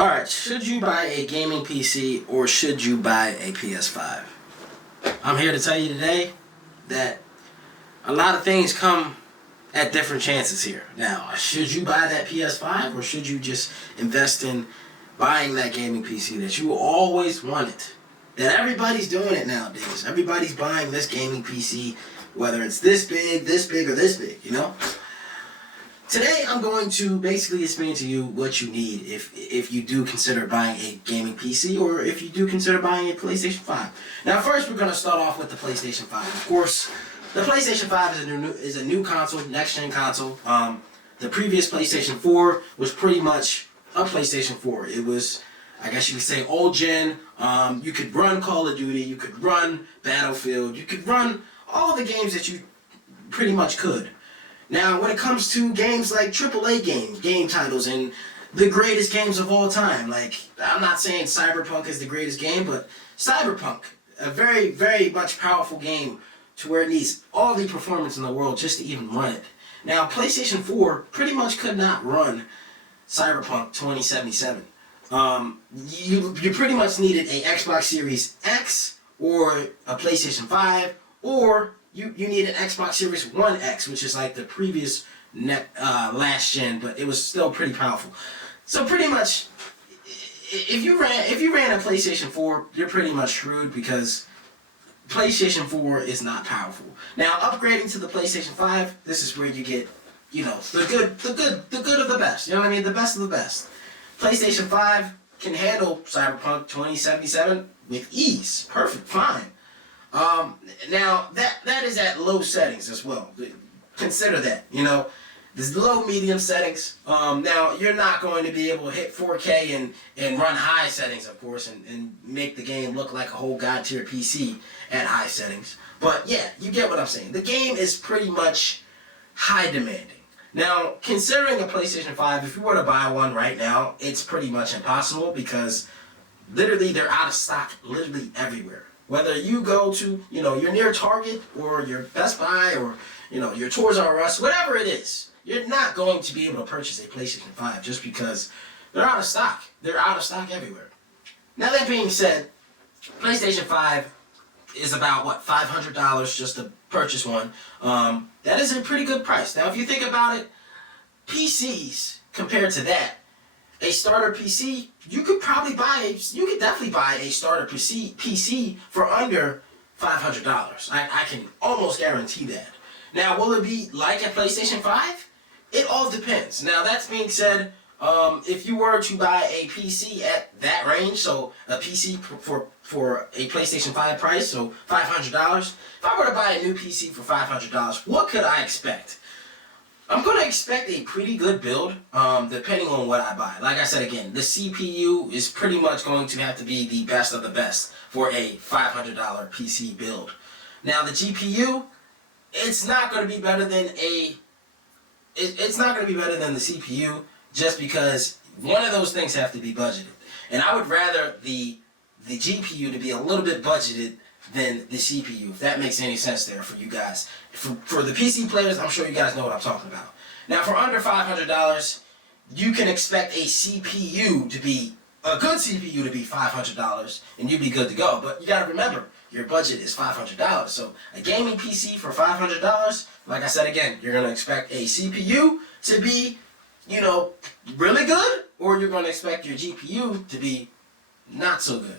Alright, should you buy a gaming PC or should you buy a PS5? I'm here to tell you today that a lot of things come at different chances here. Now, should you buy that PS5 or should you just invest in buying that gaming PC that you always wanted? That everybody's doing it nowadays. Everybody's buying this gaming PC, whether it's this big, or this big, you know? Today, I'm going to basically explain to you what you need if you do consider buying a gaming PC or if you do consider buying a PlayStation 5. Now, first, we're going to start off with the PlayStation 5. Of course, the PlayStation 5 is a new console, next-gen console. The previous PlayStation 4 was pretty much a PlayStation 4. It was, I guess you could say, old gen. You could run Call of Duty, you could run Battlefield, you could run all the games that you pretty much could. Now, when it comes to games like AAA game titles, and the greatest games of all time, like, I'm not saying Cyberpunk is the greatest game, but Cyberpunk, a very, very much powerful game to where it needs all the performance in the world just to even run it. Now, PlayStation 4 pretty much could not run Cyberpunk 2077. You pretty much needed a Xbox Series X or a PlayStation 5, or you need an Xbox Series 1X, which is like the previous last gen, but it was still pretty powerful. So pretty much, if you ran a PlayStation 4, you're pretty much screwed because PlayStation 4 is not powerful. Now, upgrading to the PlayStation 5, this is where you get, you know, the good of the best. You know what I mean? The best of the best. PlayStation 5 can handle Cyberpunk 2077 with ease. Perfect, fine. Now that is at low settings as well. Consider that, you know, there's low, medium settings. Now you're not going to be able to hit 4K and run high settings, of course, and make the game look like a whole god tier PC at high settings. But yeah, you get what I'm saying. The game is pretty much high demanding. Now, considering a PlayStation 5, if you were to buy one right now, it's pretty much impossible because literally they're out of stock literally everywhere. Whether you go to, you know, you're near Target or your Best Buy or, you know, your Toys R Us, whatever it is, you're not going to be able to purchase a PlayStation 5 just because they're out of stock. They're out of stock everywhere. Now, that being said, PlayStation 5 is about, what, $500 just to purchase one. That is a pretty good price. Now, if you think about it, PCs compared to that, a starter PC, you could definitely buy a starter PC for under $500. I can almost guarantee that. Now, will it be like a PlayStation 5? It all depends. Now, that being said, if you were to buy a PC at that range, so a PC for a PlayStation 5 price, so $500, if I were to buy a new PC for $500, what could I expect? I'm going to expect a pretty good build, depending on what I buy. Like I said again, the CPU is pretty much going to have to be the best of the best for a $500 PC build. Now, the GPU, it's not going to be better than it's not going to be better than the CPU, just because one of those things have to be budgeted. And I would rather the GPU to be a little bit budgeted than the CPU, if that makes any sense there for you guys. For the PC players, I'm sure you guys know what I'm talking about. Now, for under $500, you can expect a CPU to be, a good CPU to be $500, and you'd be good to go. But you gotta remember, your budget is $500. So a gaming PC for $500, like I said again, you're gonna expect a CPU to be, you know, really good, or you're gonna expect your GPU to be not so good.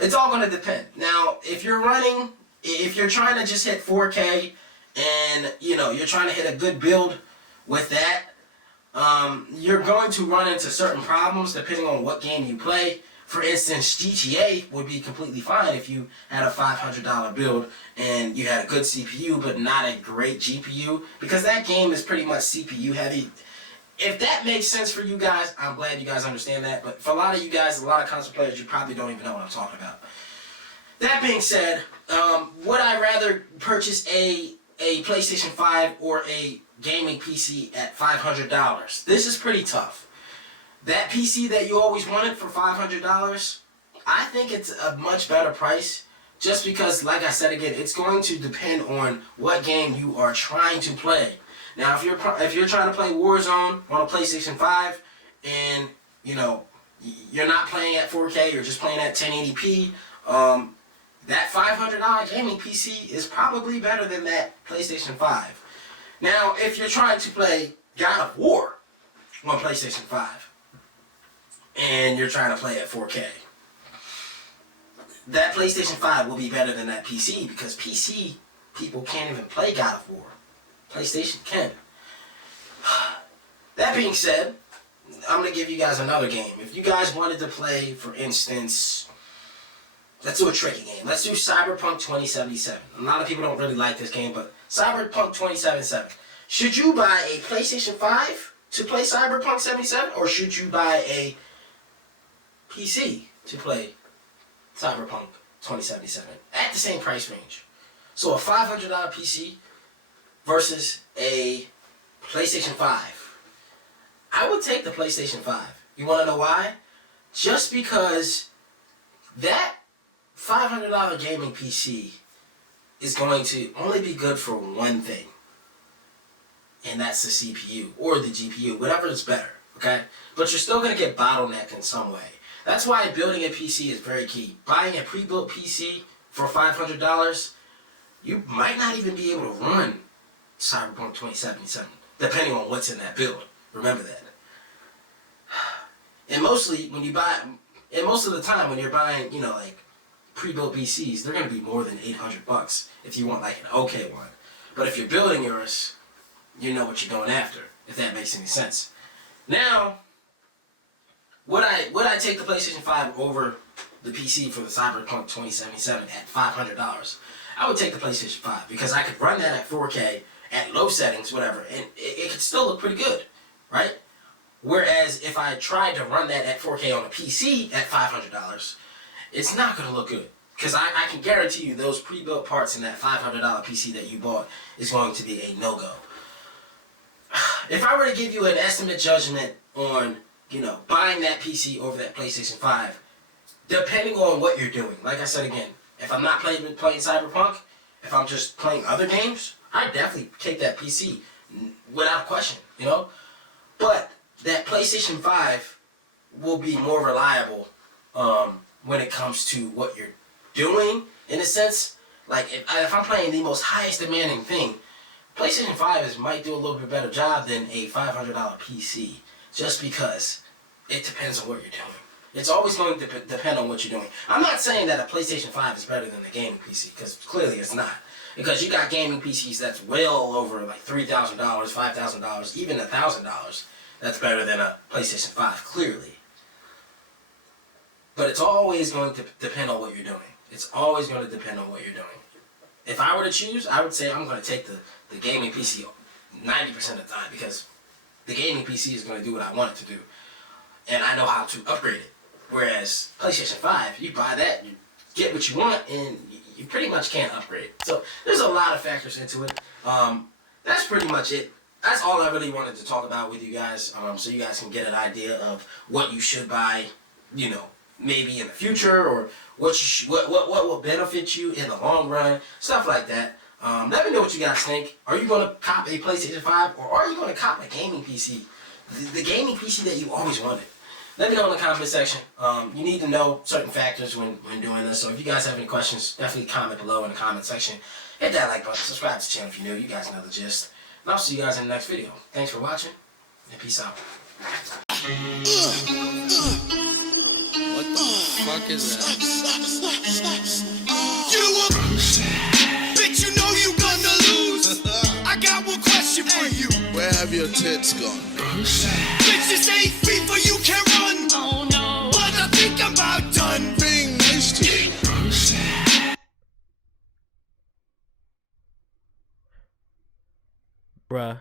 It's all going to depend. Now, if you're trying to just hit 4K and, you know, you're trying to hit a good build with that, you're going to run into certain problems depending on what game you play. For instance, GTA would be completely fine if you had a $500 build and you had a good CPU but not a great GPU, because that game is pretty much CPU heavy. If that makes sense for you guys, I'm glad you guys understand that. But for a lot of you guys, a lot of console players, you probably don't even know what I'm talking about. That being said, would I rather purchase a PlayStation 5 or a gaming PC at $500? This is pretty tough. That PC that you always wanted for $500, I think it's a much better price, just because, like I said again, it's going to depend on what game you are trying to play. Now, if you're trying to play Warzone on a PlayStation 5 and you know, you're not playing at 4K, you're just playing at 1080p, that $500 gaming PC is probably better than that PlayStation 5. Now, if you're trying to play God of War on PlayStation 5, and you're trying to play at 4K, that PlayStation 5 will be better than that PC, because PC people can't even play God of War. PlayStation can. That being said, I'm going to give you guys another game. If you guys wanted to play, for instance, let's do a tricky game. Let's do Cyberpunk 2077. A lot of people don't really like this game, but Cyberpunk 2077. Should you buy a PlayStation 5 to play Cyberpunk 77, or should you buy a PC to play Cyberpunk 2077 at the same price range? So a $500 PC versus a PlayStation 5. I would take the PlayStation 5. You want to know why? Just because that $500 gaming PC is going to only be good for one thing, and that's the CPU or the GPU, whatever is better, okay? But you're still going to get bottlenecked in some way. That's why building a PC is very key. Buying a pre-built PC for $500, you might not even be able to run Cyberpunk 2077, depending on what's in that build. Remember that. And most of the time when you're buying, you know, like pre-built PCs, they're going to be more than $800 if you want like an okay one. But if you're building yours, you know what you're going after, if that makes any sense. Now, would I take the PlayStation 5 over the PC for the Cyberpunk 2077 at $500? I would take the PlayStation 5 because I could run that at 4K at low settings, whatever, and it could still look pretty good, right? Whereas if I tried to run that at 4K on a PC at $500, it's not going to look good. Because I can guarantee you those pre-built parts in that $500 PC that you bought is going to be a no-go. If I were to give you an estimate judgment on, you know, buying that PC over that PlayStation 5, depending on what you're doing, like I said again, if I'm not playing Cyberpunk, if I'm just playing other games, I'd definitely take that PC without question, you know? But that PlayStation 5 will be more reliable when it comes to what you're doing, in a sense. Like, if I'm playing the most highest demanding thing, PlayStation 5 might do a little bit better job than a $500 PC, just because it depends on what you're doing. It's always going to depend on what you're doing. I'm not saying that a PlayStation 5 is better than the gaming PC, because clearly it's not. Because you got gaming PCs that's well over like $3,000, $5,000, even $1,000. That's better than a PlayStation 5, clearly. But it's always going to depend on what you're doing. It's always going to depend on what you're doing. If I were to choose, I would say I'm going to take the gaming PC 90% of the time, because the gaming PC is going to do what I want it to do. And I know how to upgrade it. Whereas PlayStation 5, you buy that, you get what you want, and you pretty much can't upgrade. So there's a lot of factors into it. That's pretty much it. That's all I really wanted to talk about with you guys, so you guys can get an idea of what you should buy, you know, maybe in the future, or what will benefit you in the long run, stuff like that. Let me know what you guys think. Are you going to cop a PlayStation 5, or are you going to cop a gaming PC? The gaming PC that you always wanted. Let me know in the comment section. You need to know certain factors when doing this, so if you guys have any questions, definitely comment below in the comment section. Hit that like button, subscribe to the channel if you're new. You guys know the gist. And I'll see you guys in the next video. Thanks for watching, and peace out. What the fuck is that? Bitch, you know you gonna lose. I got one question for you. Where have your tits gone? Bitch, this ain't FIFA, you can run. Oh no. But I think I'm about done. Being nice to you. Bruh.